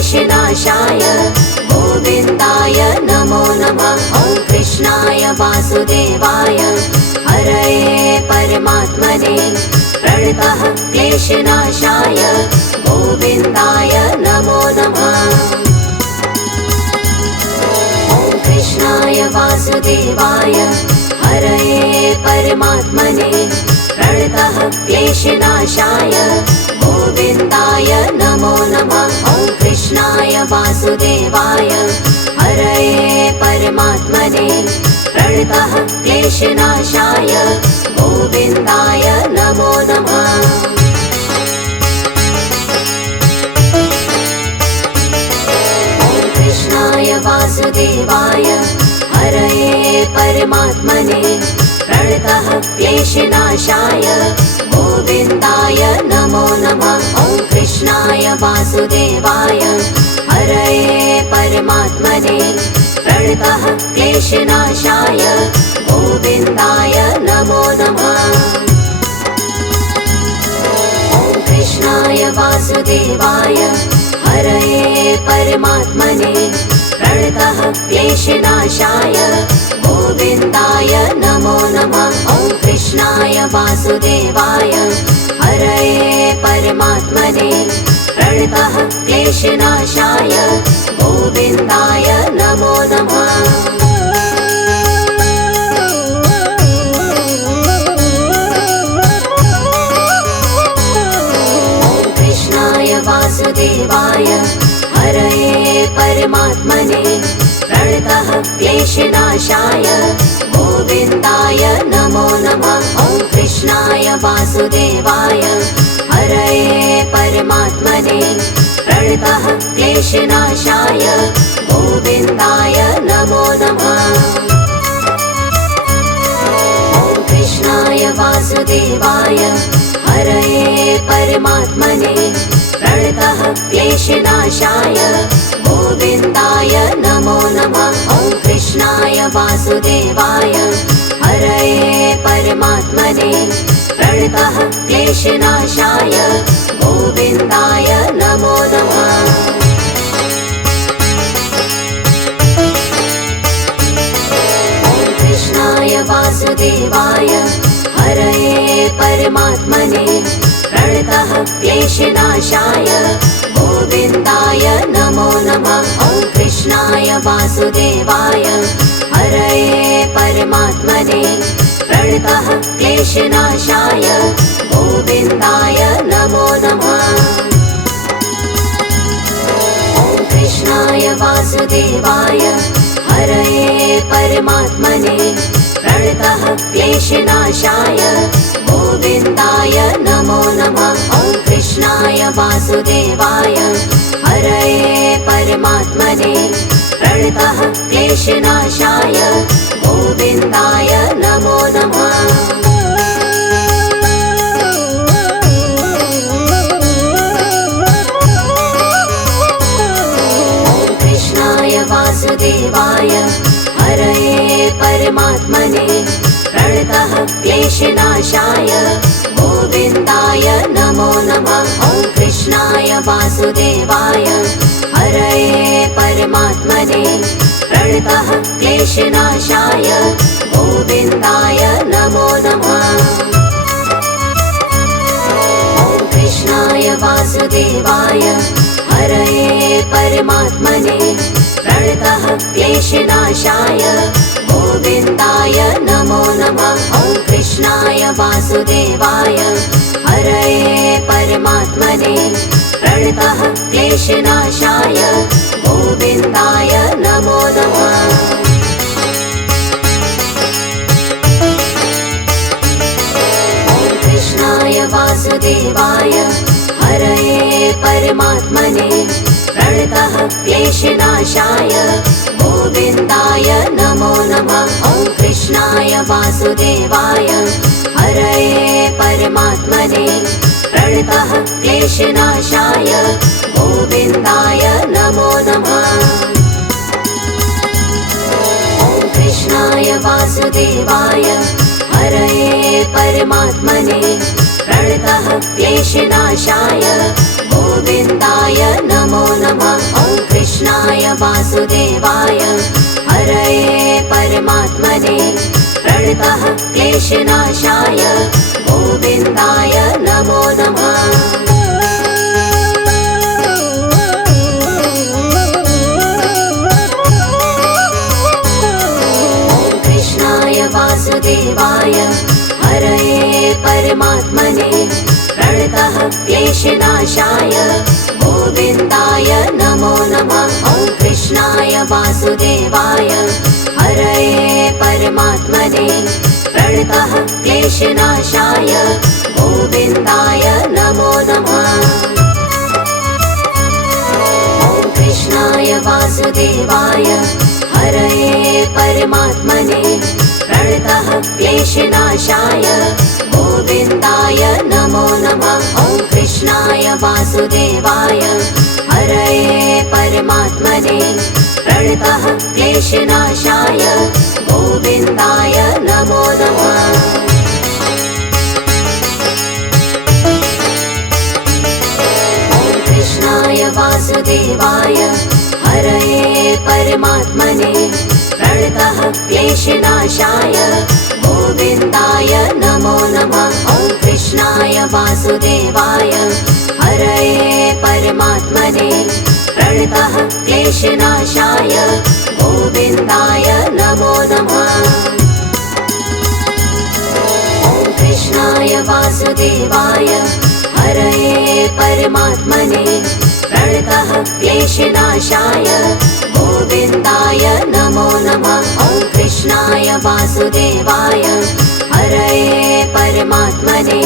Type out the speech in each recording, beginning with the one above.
क्लेशनाशाय गोविन्दाय नमो नमः। ॐ कृष्णाय वासुदेवाय हरये परमात्मने प्रणतः क्लेशनाशाय गोविन्दाय नमो नमः। ॐ कृष्णाय वासुदेवाय हरये परमात्मने प्रणतः क्लेशनाशाय गोविन्दाय नमो नमः। ॐ कृष्णाय वासुदेवाय हरये परमात्मने प्रणतः क्लेशनाशाय गोविन्दाय नमो नमः। ॐ कृष्णाय वासुदेवाय हरये परमात्मने प्रणतः क्लेशनाशाय गोविन्दाय नमो नमः। ॐ कृष्णाय वासुदेवाय हरये परमात्मने प्रणतः क्लेशनाशाय गोविन्दाय नमो नमः। ॐ कृष्णाय वासुदेवाय हरये परमात्मने प्रणतः क्लेशनाशाय गोविन्दाय नमो नमः। ॐ कृष्णाय वासुदेवाय हरये परमात्मने प्रणतः क्लेशनाशाय गोविन्दाय नमो नमः। ॐ कृष्णाय वासुदेवाय हरये परमात्मने प्रणतः क्लेशनाशाय गोविन्दाय नमो नमः। ॐ कृष्णाय वासुदेवाय हरये परमात्मने प्रणतः क्लेशनाशाय गोविन्दाय नमो नमः। ॐ कृष्णाय वासुदेवाय हरये परमात्मने प्रणतः क्लेशनाशाय गोविन्दाय नमो नमः। ॐ कृष्णाय वासुदेवाय हरये परमात्मने प्रणतः क्लेशनाशाय गोविन्दाय नमो नमः। ॐ कृष्णाय वासुदेवाय हरये परमात्मने प्रणतः क्लेशनाशाय गोविन्दाय नमो नमः। ॐ कृष्णाय वासुदेवाय हरये परमात्मने प्रणतः क्लेशनाशाय गोविन्दाय नमो नमः। ॐ कृष्णाय वासुदेवाय हरये परमात्मने प्रणतः क्लेशनाशाय गोविन्दाय नमो नमः। ॐ कृष्णाय वासुदेवाय हरये परमात्मने प्रणतः क्लेशनाशाय गोविन्दाय नमो नमः। ॐ कृष्णाय वासुदेवाय हरये परमात्मने प्रणतः क्लेशनाशाय गोविन्दाय नमो नमः। ॐ कृष्णाय वासुदेवाय हरये परमात्मने प्रणतः क्लेशनाशाय गोविन्दाय नमो नमः। ॐ कृष्णाय वासुदेवाय हरये परमात्मने प्रणतः क्लेशनाशाय गोविन्दाय नमो नमः। ॐ कृष्णाय वासुदेवाय हरये परमात्मने प्रणतः क्लेशनाशाय गोविन्दाय नमो नमः। ॐ कृष्णाय वासुदेवाय हरये परमात्मने प्रणतः क्लेशनाशाय गोविन्दाय नमो नमः। ॐ कृष्णाय वासुदेवाय हरये परमात्मने प्रणतः क्लेशनाशाय गोविन्दाय नमो नमः। ॐ कृष्णाय वासुदेवाय हरये परमात्मने प्रणतः क्लेशनाशाय गोविन्दाय नमो नमः। वासुदेवाय हरये परमात्मने प्रणतः क्लेशनाशाय गोविन्दाय नमो नमः। वासुदेवाय हरये परमात्मने प्रणतः क्लेशनाशाय गोविन्दाय नमो नमः। ॐ कृष्णाय वासुदेवाय हरये परमात्मने प्रणतः क्लेशनाशाय गोविन्दाय नमो नमः। ॐ कृष्णाय वासुदेवाय हरये परमात्मने प्रणतः क्लेशनाशाय गोविन्दाय नमो नमः। ॐ कृष्णाय वासुदेवाय हरये परमात्मने प्रणतः क्लेशनाशाय गोविन्दाय नमो नमः। ॐ कृष्णाय वासुदेवाय हरये परमात्मने प्रणतः क्लेशनाशाय गोविन्दाय नमो नमः। ॐ कृष्णाय वासुदेवाय हरये परमात्मने प्रणतः क्लेशनाशाय गोविन्दाय नमो नमः। ॐ कृष्णाय वासुदेवाय हरये परमात्मने प्रणतः क्लेशनाशाय गोविन्दाय नमो नमः। ॐ कृष्णाय वासुदेवाय हरये परमात्मने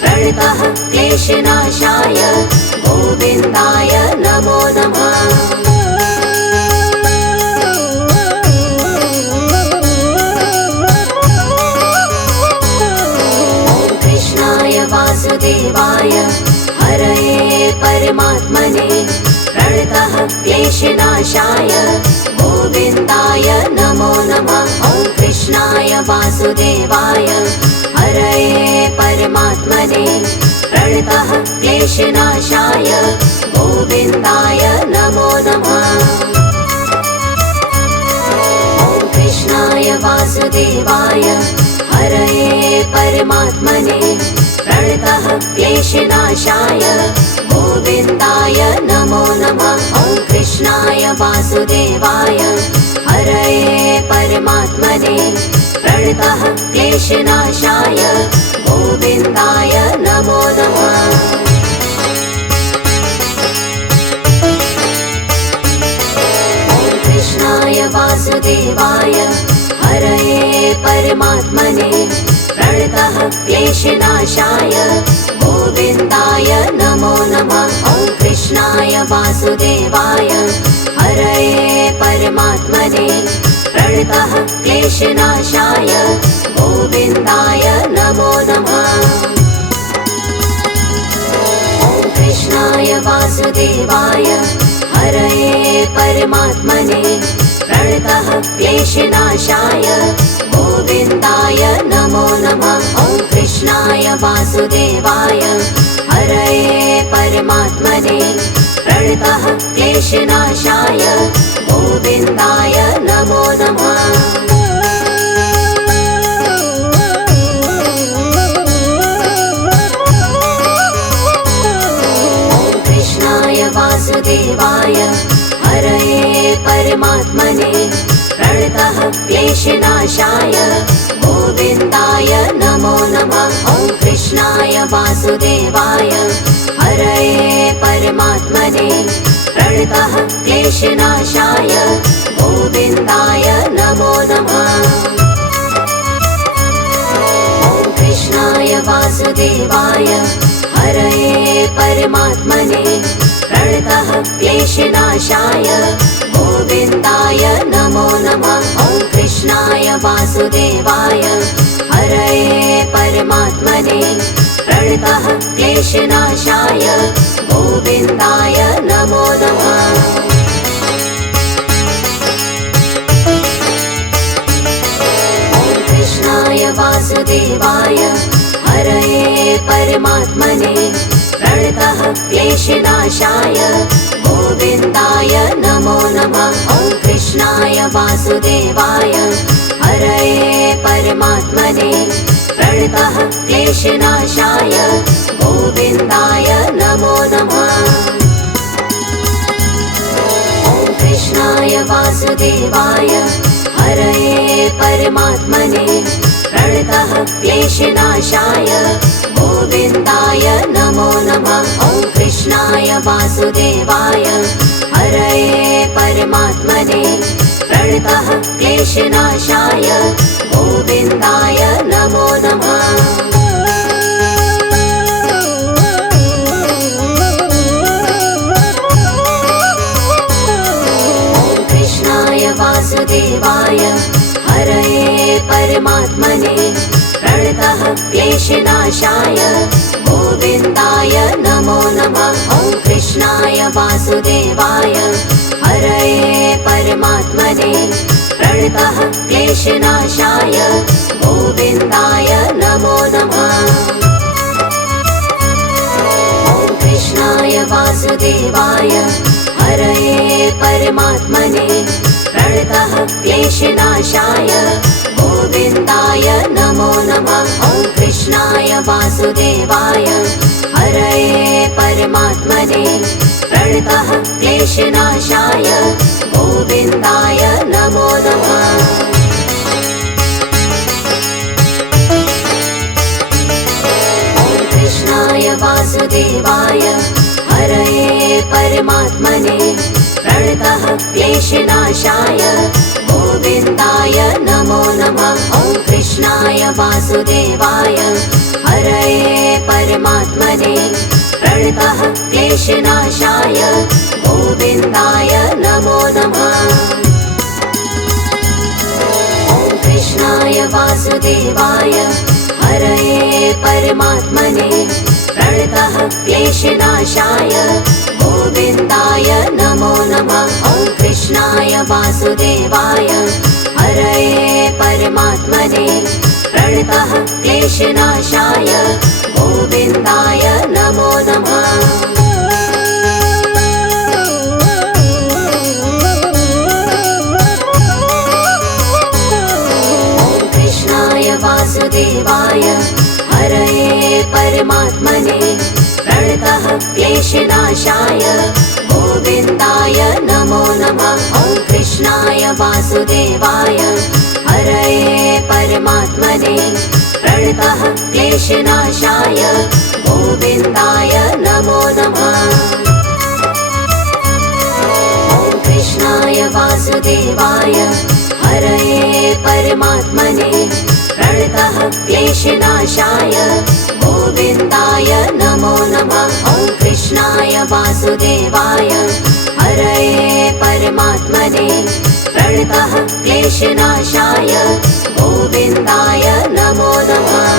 प्रणतः क्लेशनाशाय गोविन्दाय नमो नमः। ॐ कृष्णाय वासुदेवाय हरये परमात्मने प्रणतः क्लेशनाशाय गोविन्दाय नमो नमः। ॐ कृष्णाय वासुदेवाय हरये परमात्मने प्रणतः क्लेशनाशाय गोविन्दाय नमो नमः। ॐ कृष्णाय वासुदेवाय हरये परमात्मने प्रणतः क्लेशनाशाय गोविन्दाय नमो नमः। ॐ कृष्णाय वासुदेवाय हरये परमात्मने प्रणतः क्लेशनाशाय गोविन्दाय नमो नमः। ॐ कृष्णाय वासुदेवाय हरये परमात्मने प्रणतः क्लेशनाशाय गोविन्दाय नमो नमः। ॐ कृष्णाय वासुदेवाय हरये परमात्मने प्रणतः क्लेशनाशाय गोविन्दाय नमो नमः। ॐ कृष्णाय वासुदेवाय हरये परमात्मने प्रणतः क्लेशनाशाय गोविन्दाय नमो नमः। ॐ कृष्णाय वासुदेवाय हरये परमात्मने प्रणतः क्लेशनाशाय गोविन्दाय नमो नमः। ॐ कृष्णाय वासुदेवाय हरये परमात्मने प्रणतः क्लेशनाशाय गोविन्दाय नमो नमः। ॐ कृष्णाय वासुदेवाय हरये परमात्मने प्रणतः क्लेशनाशाय गोविन्दाय नमो नमः। ॐ कृष्णाय वासुदेवाय हरये परमात्मने प्रणतः क्लेशनाशाय गोविन्दाय नमो नमः। ॐ कृष्णाय वासुदेवाय हरये परमात्मने प्रणतः क्लेशनाशाय गोविन्दाय नमो नमः। ॐ कृष्णाय वासुदेवाय हरये परमात्मने प्रणतः क्लेशनाशाय गोविन्दाय नमो नमः। ॐ वासुदेवाय हरये परमात्मने प्रणतः क्लेशनाशाय गोविन्दाय नमो नमः। ॐ कृष्णाय वासुदेवाय हरये परमात्मने प्रणतः क्लेशनाशाय गोविन्दाय नमो नमः। ॐ कृष्णाय वासुदेवाय हरये परमात्मने प्रणतः क्लेशनाशाय गोविन्दाय नमो नमः। ॐ कृष्णाय वासुदेवाय हरये परमात्मने प्रणतः क्लेशनाशाय गोविन्दाय नमो नमः। ॐ कृष्णाय वासुदेवाय हरये परमात्मने प्रणतः क्लेशनाशाय गोविन्दाय नमो नमः। ॐ कृष्णाय वासुदेवाय हरये परमात्मने प्रणतः क्लेशनाशाय गोविन्दाय नमो नमः। ॐ कृष्णाय वासुदेवाय हरये परमात्मने प्रणतः क्लेशनाशाय गोविन्दाय नमो नमः। ॐ कृष्णाय वासुदेवाय हरये परमात्मने प्रणतः क्लेशनाशाय गोविन्दाय नमो नमः। ॐ कृष्णाय वासुदेवाय हरये परमात्मने प्रणतः क्लेशनाशाय गोविन्दाय नमो नमः। ॐ कृष्णाय वासुदेवाय हरये परमात्मने प्रणतः क्लेशनाशाय गोविन्दाय नमो नमः। ॐ कृष्णाय वासुदेवाय हरये परमात्मने प्रणतः क्लेशनाशाय गोविन्दाय नमो नमः। ॐ कृष्णाय वासुदेवाय हरये परमात्मने प्रणतः क्लेशनाशाय गोविन्दाय नमो नमः। ॐ कृष्णाय वासुदेवाय हरये परमात्मने प्रणतः क्लेशनाशाय गोविन्दाय नमो नमः। ॐ कृष्णाय वासुदेवाय हरये परमात्मने प्रणतः क्लेशनाशाय गोविन्दाय नमो नमः। ॐ कृष्णाय वासुदेवाय हरये परमात्मने प्रणतः क्लेशनाशाय गोविन्दाय नमो नमः।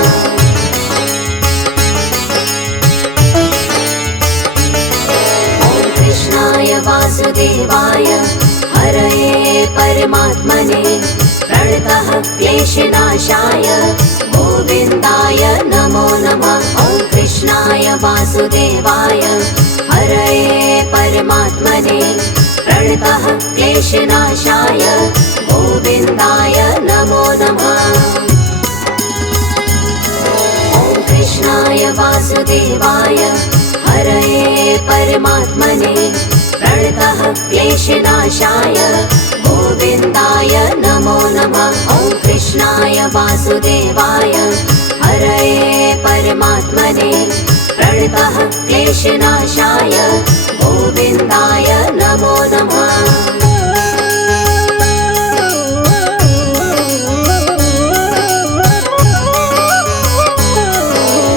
ॐ कृष्णाय वासुदेवाय हरये परमात्मने प्रणतः क्लेशनाशाय गोविन्दाय नमो नमः। ॐ कृष्णाय वासुदेवाय हरये परमात्मने प्रणतः क्लेशनाशाय गोविन्दाय नमो नमः। ॐ कृष्णाय वासुदेवाय हरये परमात्मने प्रणतः क्लेशनाशाय गोविन्दाय नमो नमः। ॐ कृष्णाय वासुदेवाय हरये परमात्मने प्रणतः क्लेशनाशाय गोविन्दाय नमो नमः।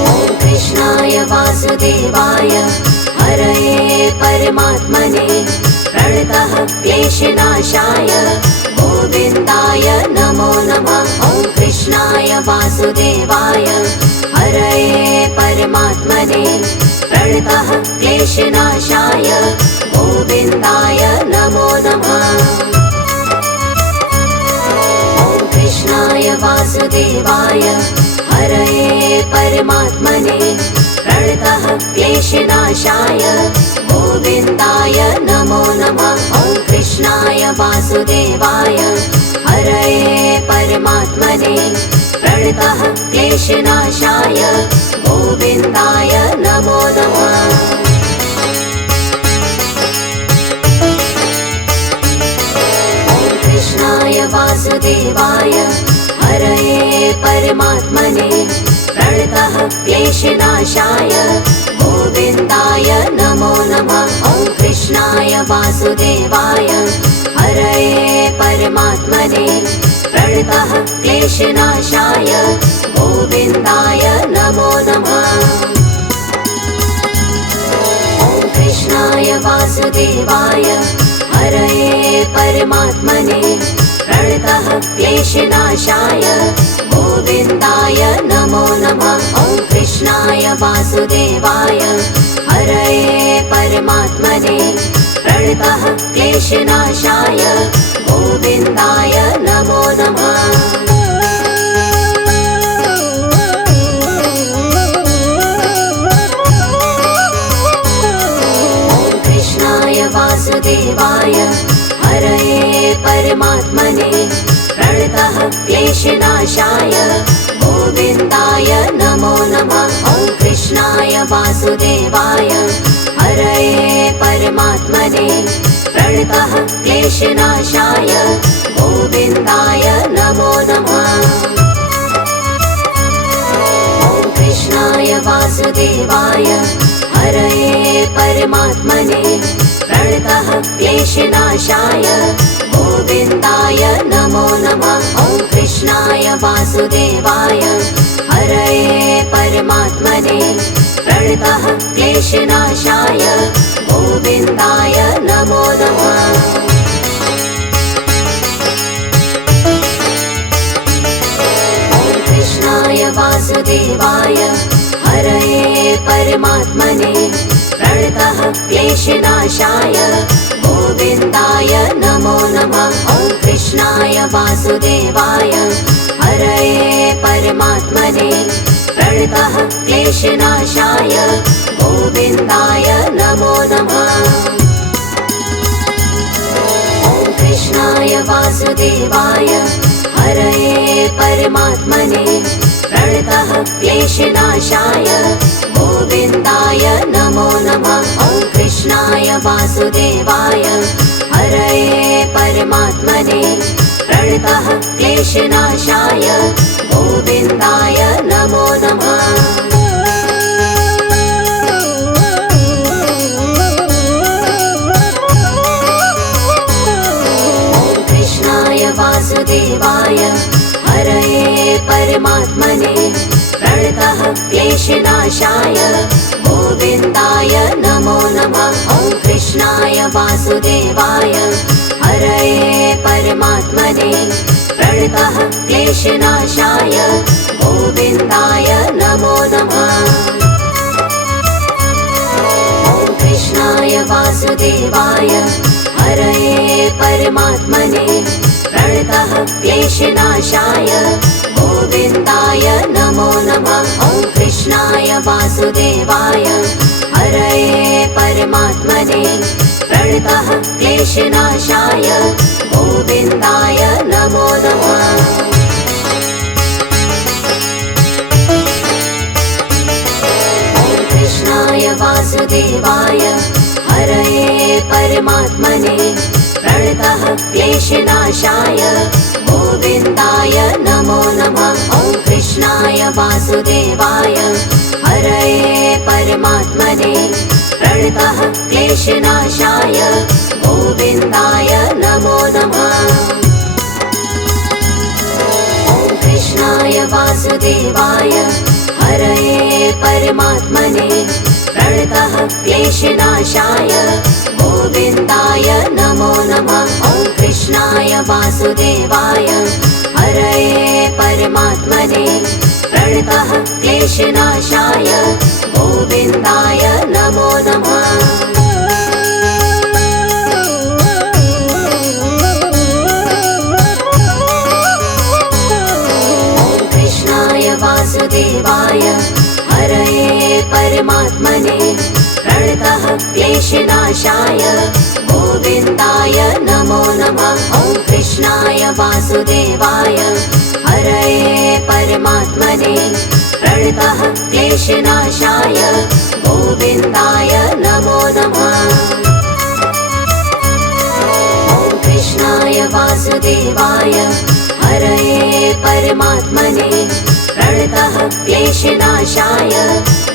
ॐ कृष्णाय वासुदेवाय हरये परमात्मने प्रणतः क्लेशनाशाय गोविन्दाय नमो नमः। ॐ कृष्णाय वासुदेवाय हरये परमात्मने प्रणतः क्लेशनाशाय गोविन्दाय नमो नमः। ॐ कृष्णाय वासुदेवाय हरये परमात्मने प्रणतः क्लेशनाशाय गोविन्दाय नमो नमः। ॐ कृष्णाय वासुदेवाय हरये परमात्मने प्रणतः क्लेशनाशाय गोविन्दाय नमो नमः। कृष्णाय वासुदेवाय हरये परमात्मने प्रणतः क्लेशनाशाय गोविन्दाय नमो नमः। ॐ कृष्णाय वासुदेवाय हरये परमात्मने प्रणतः क्लेशनाशाय गोविन्दाय नमो नमः। ॐ कृष्णाय वासुदेवाय हरये परमात्मने प्रणतः क्लेशनाशाय गोविन्दाय नमो नमः। ॐ कृष्णाय वासुदेवाय हरये परमात्मने प्रणतः क्लेशनाशाय गोविन्दाय नमो नमः। वासुदेवाय हरये परमात्मने प्रणतः क्लेशनाशाय गोविन्दाय नमो नमः। ॐ कृष्णाय वासुदेवाय हरये परमात्मने प्रणतः क्लेशनाशाय गोविन्दाय नमो नमः। ॐ कृष्णाय वासुदेवाय हरये परमात्मने प्रणतः क्लेशनाशाय गोविन्दाय नमो नमः। ॐ कृष्णाय वासुदेवाय हरये परमात्मने प्रणतः क्लेशनाशाय गोविन्दाय नमो नमः। ॐ कृष्णाय वासुदेवाय हरये परमात्मने प्रणतः क्लेशनाशाय गोविन्दाय नमो नमः। ॐ कृष्णाय वासुदेवाय हरये परमात्मने प्रणतः क्लेशनाशाय गोविन्दाय नमो नमः। ॐ कृष्णाय वासुदेवाय हरये परमात्मने प्रणतः क्लेशनाशाय गोविन्दाय नमो नमः। ॐ कृष्णाय वासुदेवाय हरये परमात्मने प्रणतः क्लेशनाशाय गोविन्दाय नमो नमः। ॐ कृष्णाय वासुदेवाय हरये परमात्मने प्रणतः क्लेशनाशाय गोविन्दाय नमो नमः। ॐ कृष्णाय वासुदेवाय हरये परमात्मने प्रणतः क्लेशनाशाय गोविन्दाय नमो नमः। ॐ कृष्णाय वासुदेवाय हरये परमात्मने प्रणतः क्लेशनाशाय गोविन्दाय नमो नमः। ॐ कृष्णाय वासुदेवाय हरये परमात्मने प्रणतः क्लेशनाशाय गोविन्दाय नमो नमः। ॐ कृष्णाय वासुदेवाय हरये परमात्मने प्रणतः क्लेशनाशाय गोविन्दाय नमो नमः। ॐ कृष्णाय वासुदेवाय हरये परमात्मने प्रणतः क्लेशनाशाय गोविन्दाय नमो नमः। ॐ कृष्णाय वासुदेवाय हरये परमात्मने प्रणतः क्लेशनाशाय गोविन्दाय नमो नमः। ॐ कृष्णाय वासुदेवाय हरये परमात्मने प्रणतः क्लेशनाशाय गोविन्दाय नमो नमः। ॐ कृष्णाय वासुदेवाय हरये परमात्मने प्रणतः क्लेश क्लेशनाशाय गोविन्दाय नमो नमः। ॐ कृष्णाय वासुदेवाय हरये परमात्मने प्रणतः क्लेशनाशाय गोविन्दाय नमो नमः। ॐ कृष्णाय वासुदेवाय हरये परमात्मने प्रणतः क्लेशनाशाय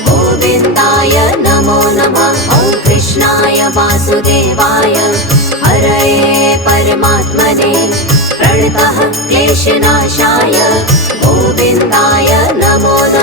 गोविन्दाय नमो नमः। ॐ कृष्णाय वासुदेवाय हरये परमात्मने प्रणतः क्लेशनाशाय गोविन्दाय नमो नमः।